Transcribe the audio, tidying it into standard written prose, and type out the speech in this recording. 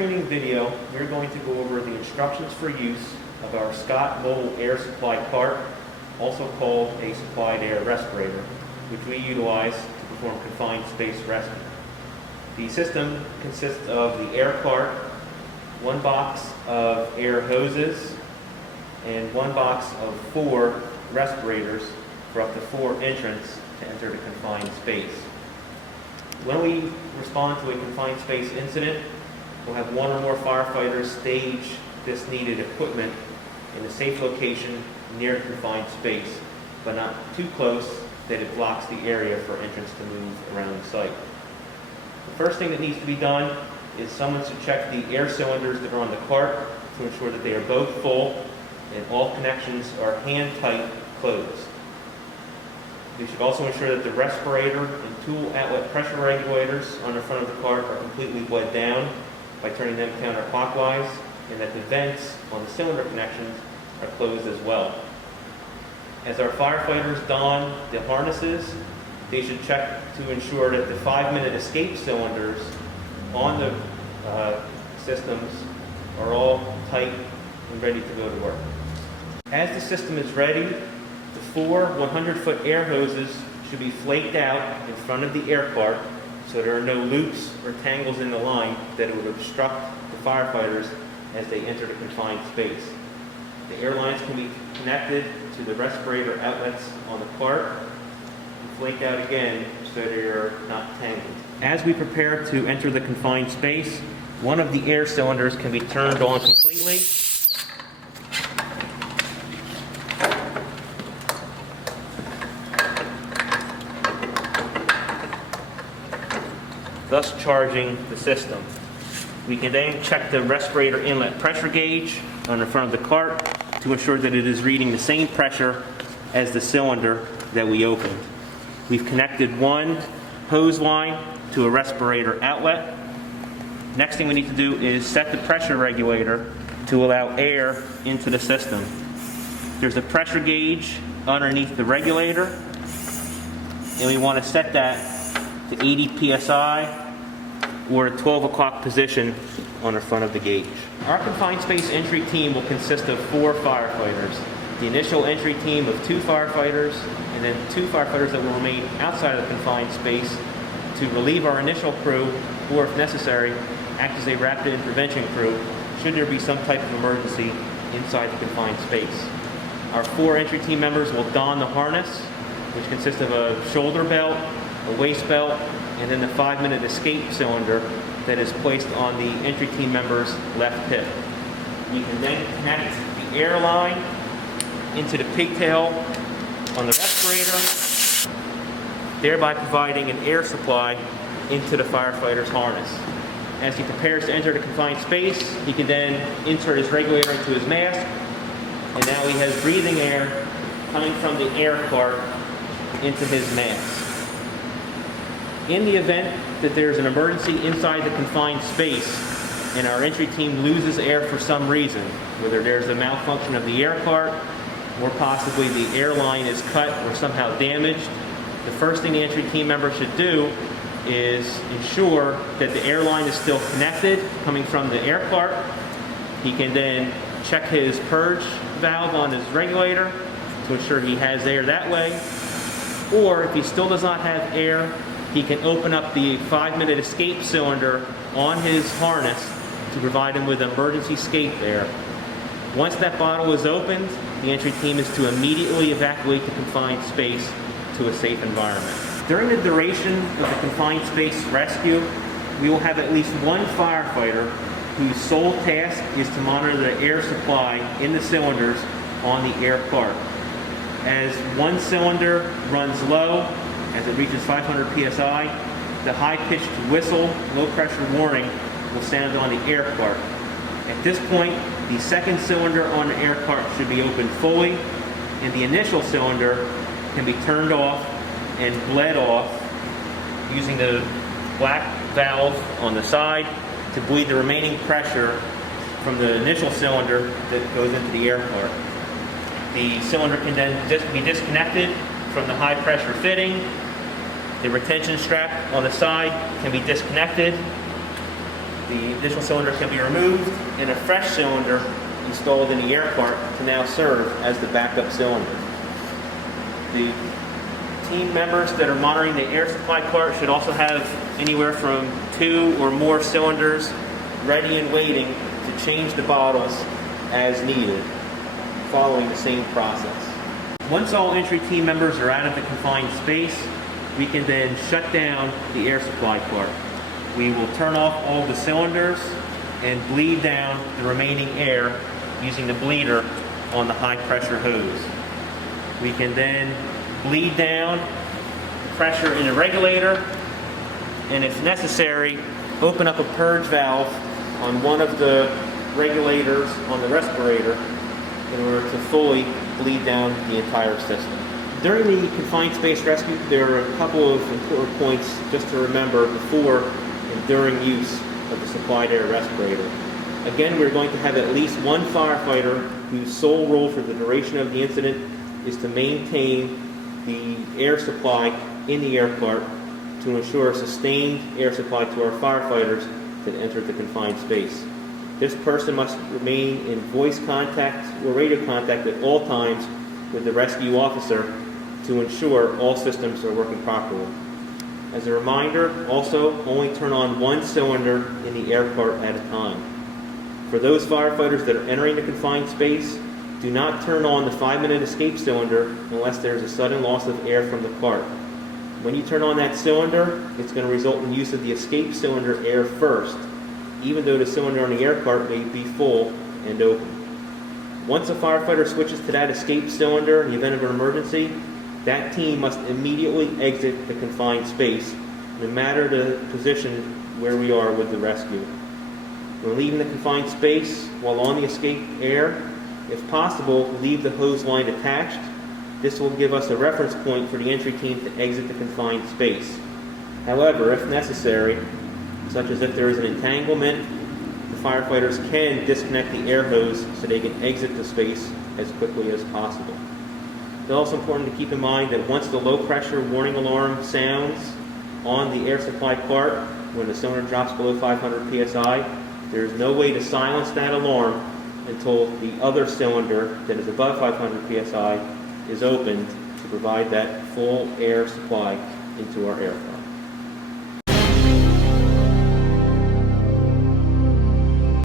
training video, we're going to go over the instructions for use of our Scott Mobile Air Supply Cart, also called a supplied air respirator, which we utilize to perform confined space rescue. The system consists of the air cart, one box of air hoses, and one box of 4 respirators for up to 4 entrants to enter the confined space. When we respond to a confined space incident, we'll have 1 or more firefighters stage this needed equipment in a safe location near the confined space, but not too close that it blocks the area for entrants to move around the site. The first thing that needs to be done is someone should check the air cylinders that are on the cart to ensure that they are both full and all connections are hand-tight closed. We should also ensure that the respirator and tool outlet pressure regulators on the front of the cart are completely bled down by turning them counterclockwise, and that the vents on the cylinder connections are closed as well. As our firefighters don the harnesses, they should check to ensure that the 5-minute escape cylinders on the systems are all tight and ready to go to work. As the system is ready, the 4 100-foot air hoses should be flaked out in front of the air cart so there are no loops or tangles in the line that would obstruct the firefighters as they enter the confined space. The air lines can be connected to the respirator outlets on the cart and flaked out again so they are not tangled. As we prepare to enter the confined space, one of the air cylinders can be turned on completely. Thus charging the system. We can then check the respirator inlet pressure gauge on the front of the cart to ensure that it is reading the same pressure as the cylinder that we opened. We've connected one hose line to a respirator outlet. Next thing we need to do is set the pressure regulator to allow air into the system. There's a pressure gauge underneath the regulator, and we want to set that to 80 psi or a 12 o'clock position on the front of the gauge. Our confined space entry team will consist of 4 firefighters. The initial entry team of 2 firefighters, and then 2 firefighters that will remain outside of the confined space to relieve our initial crew, or if necessary, act as a rapid intervention crew should there be some type of emergency inside the confined space. Our 4 entry team members will don the harness, which consists of a shoulder belt, a waist belt, and then the 5-minute escape cylinder that is placed on the entry team member's left hip. We can then connect the air line into the pigtail on the respirator, thereby providing an air supply into the firefighter's harness. As he prepares to enter the confined space, he can then insert his regulator into his mask, and now he has breathing air coming from the air cart into his mask. In the event that there's an emergency inside the confined space and our entry team loses air for some reason, whether there's a malfunction of the air cart or possibly the air line is cut or somehow damaged, the first thing the entry team member should do is ensure that the air line is still connected coming from the air cart. He can then check his purge valve on his regulator to ensure he has air that way. Or if he still does not have air, he can open up the 5-minute escape cylinder on his harness to provide him with emergency escape air. Once that bottle is opened, the entry team is to immediately evacuate the confined space to a safe environment. During the duration of the confined space rescue, we will have at least one firefighter whose sole task is to monitor the air supply in the cylinders on the air cart. As one cylinder runs low, as it reaches 500 psi, the high-pitched whistle, low-pressure warning will sound on the air cart. At this point, the second cylinder on the air cart should be opened fully, and the initial cylinder can be turned off and bled off using the black valve on the side to bleed the remaining pressure from the initial cylinder that goes into the air cart. The cylinder can then be disconnected from the high pressure fitting. The retention strap on the side can be disconnected. The additional cylinder can be removed and a fresh cylinder installed in the air cart to now serve as the backup cylinder. The team members that are monitoring the air supply cart should also have anywhere from 2 or more cylinders ready and waiting to change the bottles as needed, following the same process. Once all entry team members are out of the confined space, we can then shut down the air supply cart. We will turn off all the cylinders and bleed down the remaining air using the bleeder on the high pressure hose. We can then bleed down pressure in the regulator, and if necessary, open up a purge valve on one of the regulators on the respirator in order to fully bleed down the entire system. During the confined space rescue, there are a couple of important points just to remember before and during use of the supplied air respirator. Again, we're going to have at least one firefighter whose sole role for the duration of the incident is to maintain the air supply in the air cart to ensure a sustained air supply to our firefighters that enter the confined space. This person must remain in voice contact or radio contact at all times with the rescue officer to ensure all systems are working properly. As a reminder, also, only turn on one cylinder in the air cart at a time. For those firefighters that are entering the confined space, do not turn on the 5-minute escape cylinder unless there is a sudden loss of air from the cart. When you turn on that cylinder, it's going to result in use of the escape cylinder air first, even though the cylinder on the air cart may be full and open. Once a firefighter switches to that escape cylinder in the event of an emergency, that team must immediately exit the confined space, no matter the position where we are with the rescue. When leaving the confined space, while on the escape air, if possible, leave the hose line attached. This will give us a reference point for the entry team to exit the confined space. However, if necessary, such as if there is an entanglement, the firefighters can disconnect the air hose so they can exit the space as quickly as possible. It's also important to keep in mind that once the low pressure warning alarm sounds on the air supply cart, when the cylinder drops below 500 psi, there is no way to silence that alarm until the other cylinder that is above 500 psi is opened to provide that full air supply into our air cart.